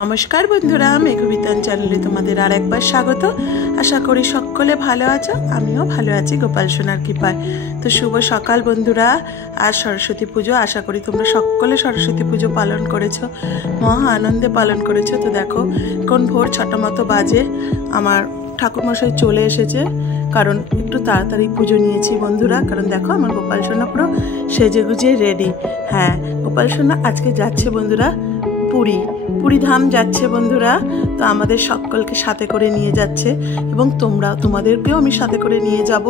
नमस्कार बंधुरा मेघवितान चैनले तुम्हादेर आर एकबार स्वागत। आशा करी सकले भालो आछो, आमिओ भालो आछि गोपाल सोनार कृपाय। तो शुभ सकाल बंधुरा, आज सरस्वती पुजो। आशा करी तोमरा सकले सरस्वती पुजो पालन करेछो, महा आनंदे पालन करेछो। तो देखो कोन भोर 6टा मतो बाजे आमार ठाकुरमशाई चले एसेছে, कारण एकटू ताड़ाताड़ी पुजो निয়েছি बंधुरा। कारण देखो आमार गोपाल सोना पुरो सेजे गुजे रेडी। हाँ, गोपाल सोना आजके जाच्छे बंधुरा पुरी पुरी धाम जाच्छे बंधुरा। तो आमादेर सकलके साथे करे निये जाच्छे एबं तोमरा तोमादेरकेও आमि साथे करे निये যাব।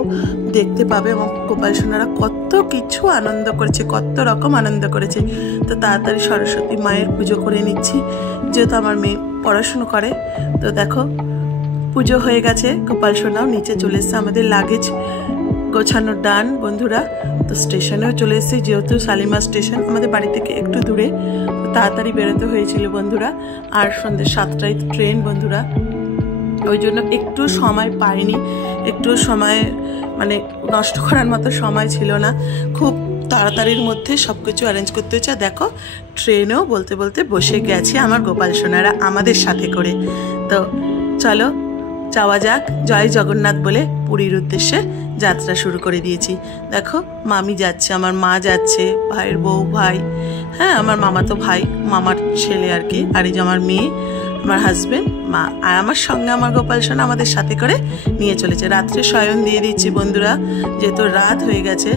देखते पाबे आमार गोपाल सोनारा कत किछु आनंद करेছে, कत रकम आनंद करेছে। तो ताड़ाताड़ी सरस्वती मायेर पुजो करे निচ্ছি, जेहेतु आमार मेये पড়াশোনা करे। तो देखो पुजो हये गेছে, गोपाल सोनाও नीचे चले एসেছে। आमादेर लागेज गोछानो डान बंधुरा। तो स्टेशनेও चले एসেছি, जेहेतु शालिमार स्टेशन आमादेर बाड़ी थेके एकटू दूरे। ताड़ाताड़ी बेरोते हয়েছিল बंधुरा, और सन्ধ্যে 7টায় ट्रेन बंधुरा। ওই জন্য একটু সময় পাইনি, একটু সময় মানে নষ্ট করার মতো সময় ছিল না। খুব তাড়াতাড়ির মধ্যে সবকিছু অ্যারেঞ্জ করতে হচ্ছে। দেখো ট্রেনেও বলতে বলতে বসে গেছে আমার গোপাল সোনারা আমাদের সাথে করে। তো চলো যাওয়া যাক। জয় জগন্নাথ বলে পুরীর উদ্দেশ্যে যাত্রা শুরু করে দিয়েছি। দেখো মামি যাচ্ছে, আমার মা যাচ্ছে, ভাইয়ের বউ, ভাই, হ্যাঁ আমার মামাতো ভাই, মামার ছেলে আর কি, আর এই যে আমার মেয়ে, আমার হাজবেন্ড, মা, আর আমার সঙ্গে আমার গোপাল সোনা আমাদের সাথে করে নিয়ে চলেছে। রাত্রে শয়ন দিয়ে দিচ্ছি বন্ধুরা, যেহেতু রাত হয়ে গেছে।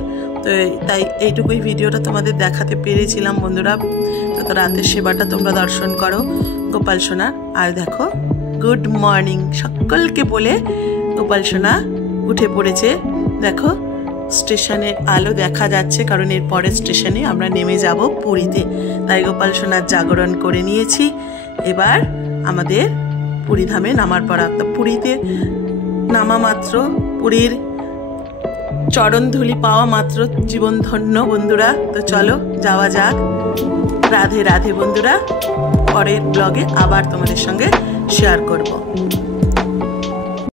তো তাই এইটুকুই ভিডিওটা তোমাদের দেখাতে পেরেছিলাম বন্ধুরা। তো রাতের সেবাটা তোমরা দর্শন করো গোপাল সোনা। আর দেখো গুড মর্নিং সকলকে বলে গোপাল সোনা উঠে পড়েছে। দেখো স্টেশনের আলো দেখা যাচ্ছে, কারণ এর পরের স্টেশনে আমরা নেমে যাব পুরীতে। তাই গোপাল সোনার জাগরণ করে নিয়েছি। এবার আমাদের পুরী ধামে নামার পর, তো পুরীতে নামা মাত্র, পুরীর চরণ ধুলি পাওয়া মাত্র জীবন ধন্য বন্ধুরা। তো চলো যাওয়া যাক। রাধে রাধে বন্ধুরা, পরের ব্লগে আবার তোমাদের সঙ্গে শেয়ার করব।